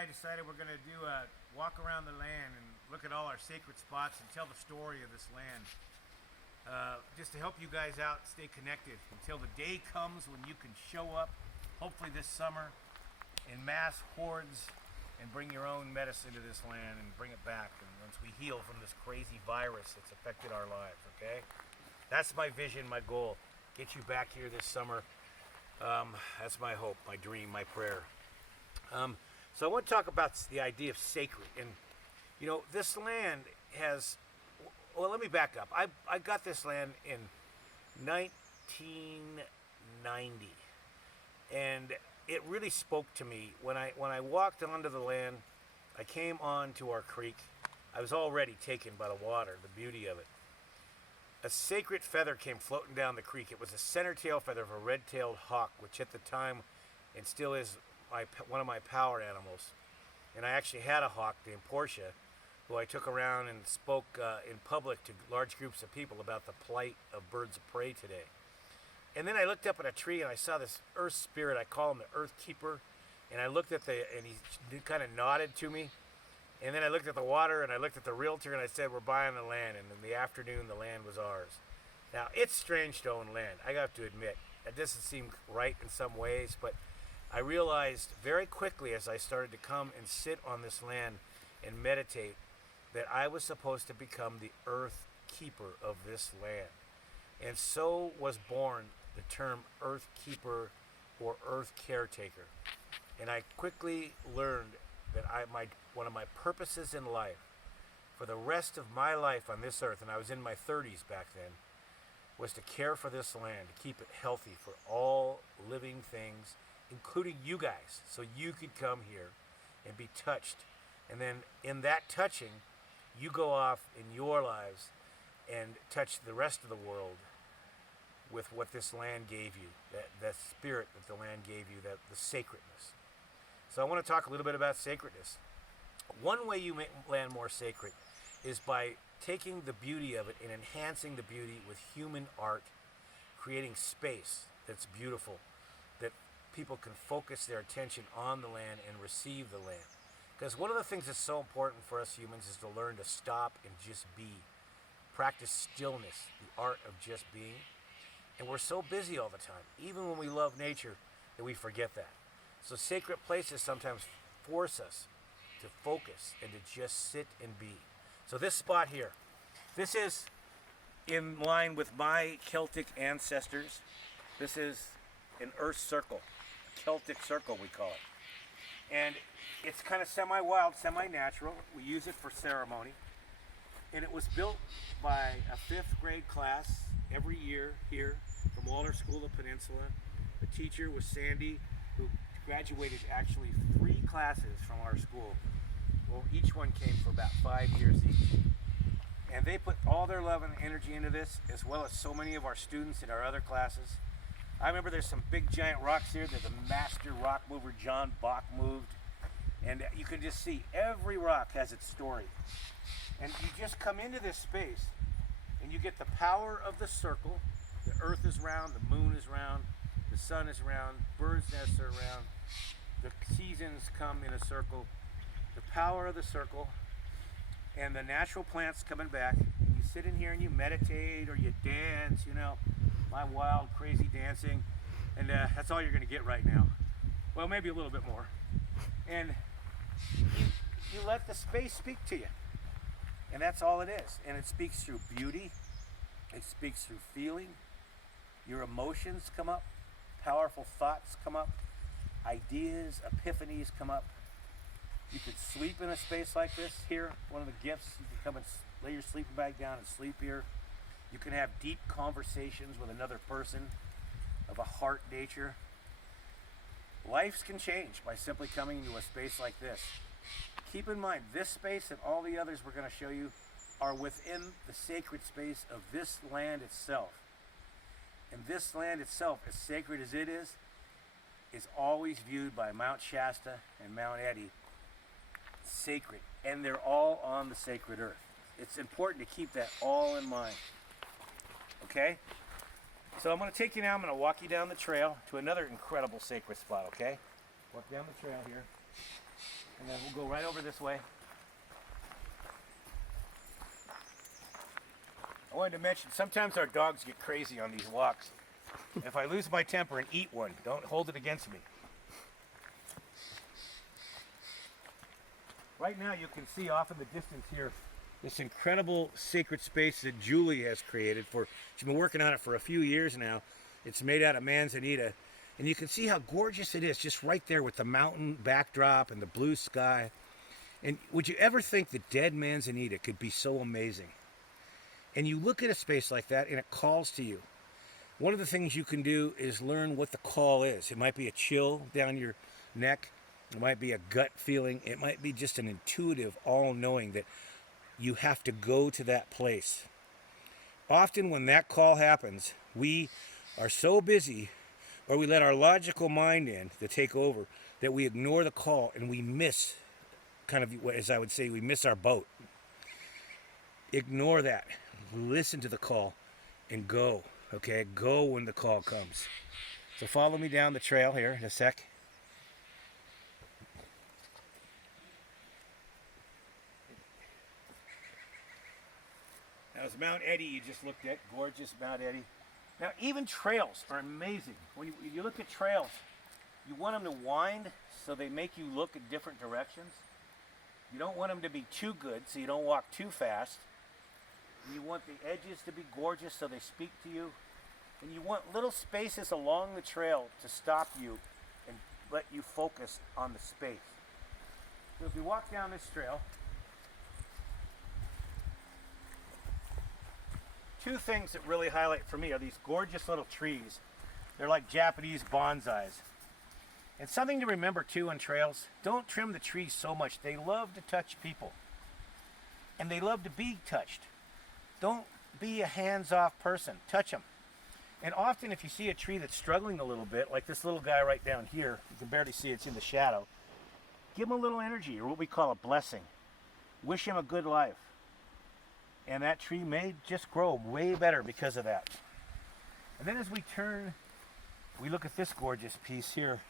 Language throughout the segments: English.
I decided we're going to do a walk around the land and look at all our sacred spots and tell the story of this land. Just to help you guys out, stay connected until the day comes when you can show up, hopefully this summer, in mass hordes and bring your own medicine to this land and bring it back. And once we heal from this crazy virus that's affected our lives, okay? That's my vision, my goal. Get you back here this summer. That's my hope, my dream, my prayer. So I want to talk about the idea of sacred. And, you know, this land has, well, let me back up. I got this land in 1990. And it really spoke to me. When I walked onto the land, I came onto our creek. I was already taken by the water, the beauty of it. A sacred feather came floating down the creek. It was a center tail feather of a red-tailed hawk, which at the time, and still is, one of my power animals. And I actually had a hawk named Portia, who I took around and spoke in public to large groups of people about the plight of birds of prey today. And then I looked up at a tree and I saw this earth spirit. I call him the earth keeper. And I looked at and he kind of nodded to me. And then I looked at the water and I looked at the realtor and I said, we're buying the land. And in the afternoon, the land was ours. Now, it's strange to own land. I got to admit, it doesn't seem right in some ways, but I realized very quickly as I started to come and sit on this land and meditate that I was supposed to become the earth keeper of this land. And so was born the term earth keeper or earth caretaker. And I quickly learned that one of my purposes in life for the rest of my life on this earth, and I was in my 30s back then, was to care for this land, to keep it healthy for all living things, including you guys, so you could come here and be touched. And then in that touching, you go off in your lives and touch the rest of the world with what this land gave you, that spirit that the land gave you, the sacredness. So I want to talk a little bit about sacredness. One way you make land more sacred is by taking the beauty of it and enhancing the beauty with human art, creating space that's beautiful, that people can focus their attention on the land and receive the land. Because one of the things that's so important for us humans is to learn to stop and just be. Practice stillness, the art of just being. And we're so busy all the time, even when we love nature, that we forget that. So sacred places sometimes force us to focus and to just sit and be. So this spot here, this is in line with my Celtic ancestors. This is an earth circle, a Celtic circle we call it. And it's kind of semi-wild, semi-natural. We use it for ceremony. And it was built by a 5th grade class every year here from Waller School of Peninsula. The teacher was Sandy, who graduated actually 3 classes from our school. Well, each one came for about 5 years each. And they put all their love and energy into this, as well as so many of our students in our other classes. I remember there's some big giant rocks here that the master rock mover John Bach moved. And you can just see every rock has its story. And you just come into this space and you get the power of the circle. The earth is round, the moon is round, the sun is round, birds' nests are round, the seasons come in a circle, the power of the circle, and the natural plants coming back. And you sit in here and you meditate or you dance, you know, my wild, crazy dancing. And that's all you're going to get right now. Well, maybe a little bit more. And you let the space speak to you. And that's all it is. And it speaks through beauty. It speaks through feeling. Your emotions come up. Powerful thoughts come up. Ideas, epiphanies come up. You could sleep in a space like this here. One of the gifts, you can come and lay your sleeping bag down and sleep here. You can have deep conversations with another person of a heart nature. Lives can change by simply coming into a space like this. Keep in mind, this space and all the others we're going to show you are within the sacred space of this land itself. And this land itself, as sacred as it is always viewed by Mount Shasta and Mount Etty sacred. And they're all on the sacred earth. It's important to keep that all in mind. Okay? So I'm going to take you now, I'm going to walk you down the trail to another incredible sacred spot, okay? Walk down the trail here. And then we'll go right over this way. I wanted to mention, sometimes our dogs get crazy on these walks. If I lose my temper and eat one, don't hold it against me. Right now you can see off in the distance here this incredible sacred space that Julie has created. She's been working on it for a few years now. It's made out of manzanita. And you can see how gorgeous it is just right there with the mountain backdrop and the blue sky. And would you ever think that dead manzanita could be so amazing? And you look at a space like that and it calls to you. One of the things you can do is learn what the call is. It might be a chill down your neck. It might be a gut feeling. It might be just an intuitive all-knowing that you have to go to that place. Often when that call happens, we are so busy, or we let our logical mind in to take over, that we ignore the call and we miss, kind of, as I would say, we miss our boat. Ignore that. Listen to the call and go, okay? Go when the call comes. So follow me down the trail here in a sec. That was Mount Eddy you just looked at. Gorgeous Mount Eddy. Now, even trails are amazing. When you look at trails, you want them to wind so they make you look in different directions. You don't want them to be too good, so you don't walk too fast. You want the edges to be gorgeous so they speak to you. And you want little spaces along the trail to stop you and let you focus on the space. So if you walk down this trail, two things that really highlight for me are these gorgeous little trees. They're like Japanese bonsais. And something to remember too on trails, don't trim the trees so much. They love to touch people. And they love to be touched. Don't be a hands-off person. Touch them. And often if you see a tree that's struggling a little bit, like this little guy right down here, you can barely see it's in the shadow, give him a little energy, or what we call a blessing. Wish him a good life. And that tree may just grow way better because of that. And then as we turn, we look at this gorgeous piece here.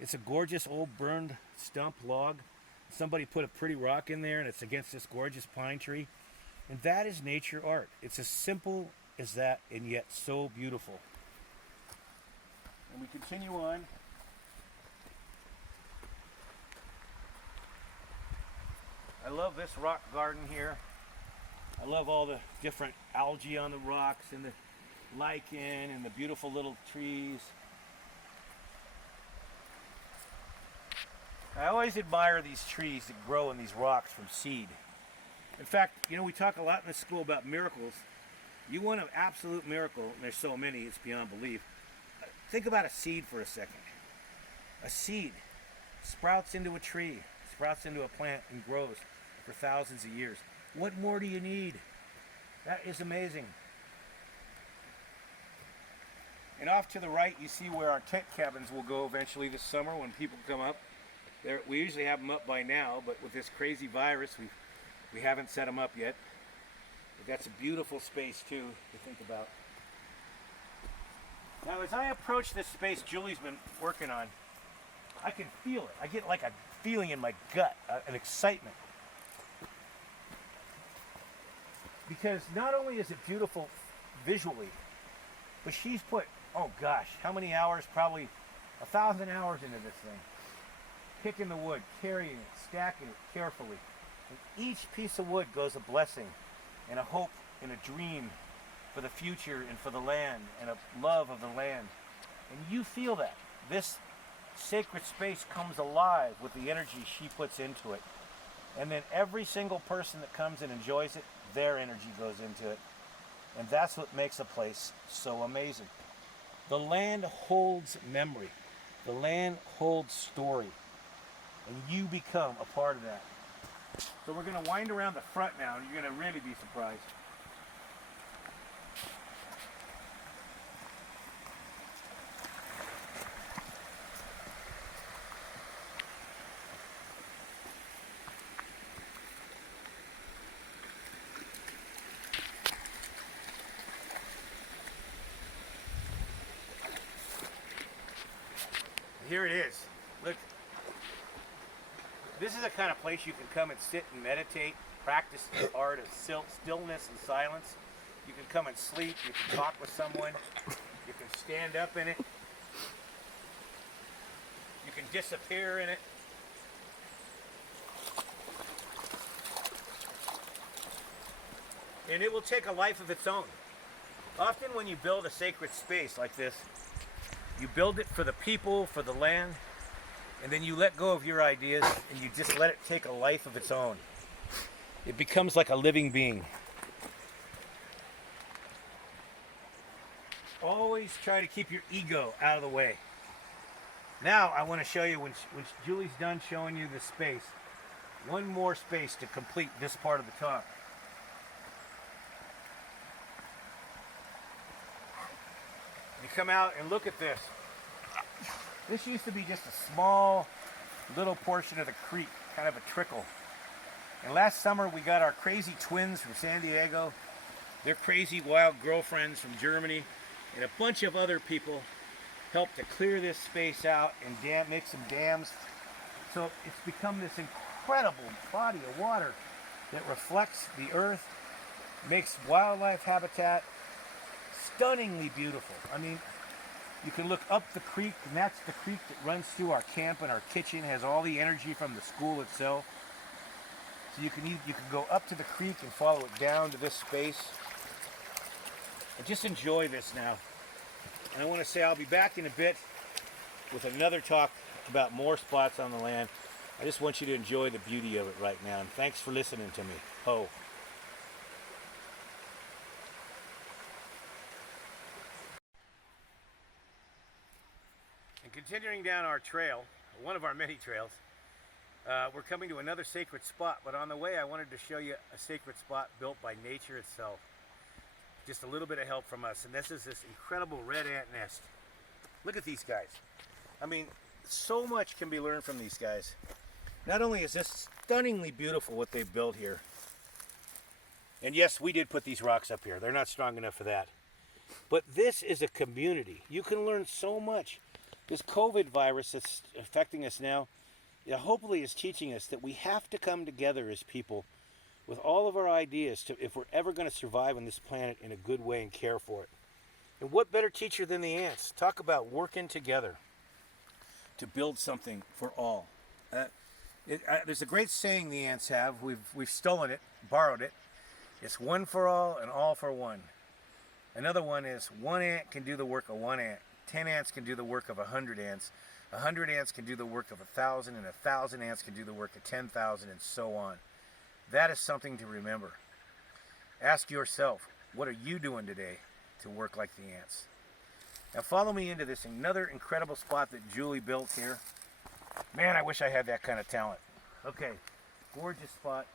It's a gorgeous old burned stump log. Somebody put a pretty rock in there and it's against this gorgeous pine tree. And that is nature art. It's as simple as that and yet so beautiful. And we continue on. I love this rock garden here. I love all the different algae on the rocks and the lichen and the beautiful little trees. I always admire these trees that grow in these rocks from seed. In fact, you know, we talk a lot in this school about miracles. You want an absolute miracle, and there's so many, it's beyond belief. Think about a seed for a second. A seed sprouts into a tree, sprouts into a plant, and grows for thousands of years. What more do you need? That is amazing. And off to the right, you see where our tent cabins will go eventually this summer when people come up. We usually have them up by now, but with this crazy virus, we haven't set them up yet. But that's a beautiful space too to think about. Now, as I approach this space Julie's been working on, I can feel it. I get like a feeling in my gut, an excitement. Because not only is it beautiful visually, but she's put, oh gosh, how many hours? Probably 1,000 hours into this thing. Picking the wood, carrying it, stacking it carefully. And each piece of wood goes a blessing and a hope and a dream for the future and for the land and a love of the land. And you feel that. This sacred space comes alive with the energy she puts into it. And then every single person that comes and enjoys it, their energy goes into it. And that's what makes a place so amazing. The land holds memory. The land holds story. And you become a part of that. So we're going to wind around the front now, and you're going to really be surprised. Here it is. Look. This is the kind of place you can come and sit and meditate, practice the art of stillness and silence. You can come and sleep, you can talk with someone, you can stand up in it, you can disappear in it. And it will take a life of its own. Often when you build a sacred space like this, you build it for the people, for the land, and then you let go of your ideas and you just let it take a life of its own. It becomes like a living being. Always try to keep your ego out of the way. Now I want to show you, when Julie's done showing you this space, one more space to complete this part of the talk. You come out and look at this. This used to be just a small little portion of the creek, kind of a trickle. And last summer we got our crazy twins from San Diego, their crazy wild girlfriends from Germany, and a bunch of other people helped to clear this space out and make some dams. So it's become this incredible body of water that reflects the earth, makes wildlife habitat stunningly beautiful. I mean, you can look up the creek, and that's the creek that runs through our camp, and our kitchen has all the energy from the school itself. So you can go up to the creek and follow it down to this space. And just enjoy this now. And I want to say I'll be back in a bit with another talk about more spots on the land. I just want you to enjoy the beauty of it right now. And thanks for listening to me. Ho. And continuing down our trail, one of our many trails, we're coming to another sacred spot. But on the way, I wanted to show you a sacred spot built by nature itself. Just a little bit of help from us. And this is this incredible red ant nest. Look at these guys. I mean, so much can be learned from these guys. Not only is this stunningly beautiful what they've built here, and yes, we did put these rocks up here. They're not strong enough for that. But this is a community. You can learn so much. This COVID virus that's affecting us now, hopefully is teaching us that we have to come together as people with all of our ideas if we're ever going to survive on this planet in a good way and care for it. And what better teacher than the ants? Talk about working together to build something for all. There's a great saying the ants have. We've stolen it, borrowed it. It's one for all and all for one. Another one is one ant can do the work of one ant. 10 ants can do the work of 100 ants. 100 ants can do the work of 1,000, and 1,000 ants can do the work of 10,000, and so on. That is something to remember. Ask yourself, what are you doing today to work like the ants? Now follow me into this another incredible spot that Julie built here. Man, I wish I had that kind of talent. Okay, gorgeous spot.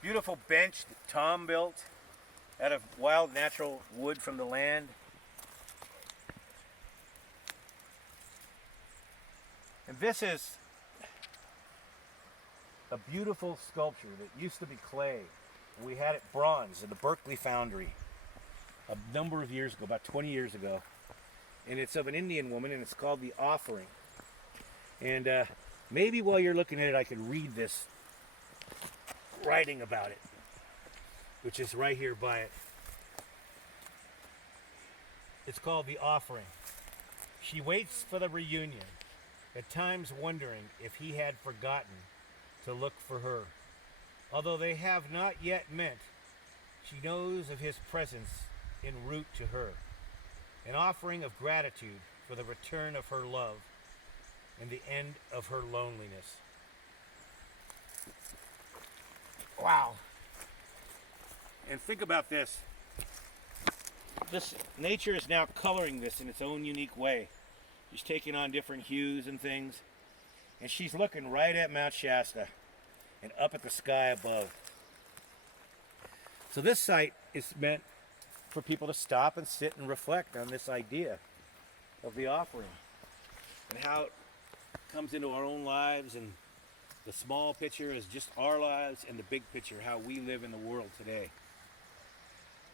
Beautiful bench that Tom built out of wild natural wood from the land. And this is a beautiful sculpture that used to be clay. We had it bronze at the Berkeley Foundry a number of years ago, about 20 years ago. And it's of an Indian woman, and it's called The Offering. And maybe while you're looking at it, I could read this writing about it, which is right here by it. It's called The Offering. She waits for the reunion, at times wondering if he had forgotten to look for her. Although they have not yet met, she knows of his presence en route to her, an offering of gratitude for the return of her love and the end of her loneliness. Wow. And think about this. This nature is now coloring this in its own unique way. She's taking on different hues and things. And she's looking right at Mount Shasta and up at the sky above. So this site is meant for people to stop and sit and reflect on this idea of the offering and how it comes into our own lives, and the small picture is just our lives, and the big picture, how we live in the world today.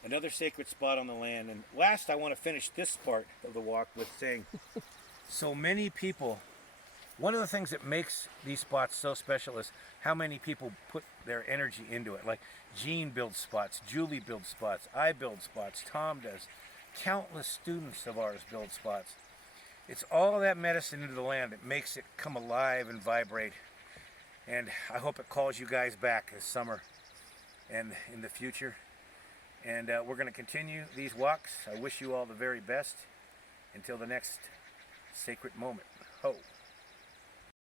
Another sacred spot on the land. And last, I want to finish this part of the walk with saying, so many people, one of the things that makes these spots so special is how many people put their energy into it. Like Jean builds spots, Julie builds spots, I build spots, Tom does. Countless students of ours build spots. It's all that medicine into the land that makes it come alive and vibrate. And I hope it calls you guys back this summer and in the future. And we're going to continue these walks. I wish you all the very best until the next sacred moment. Ho!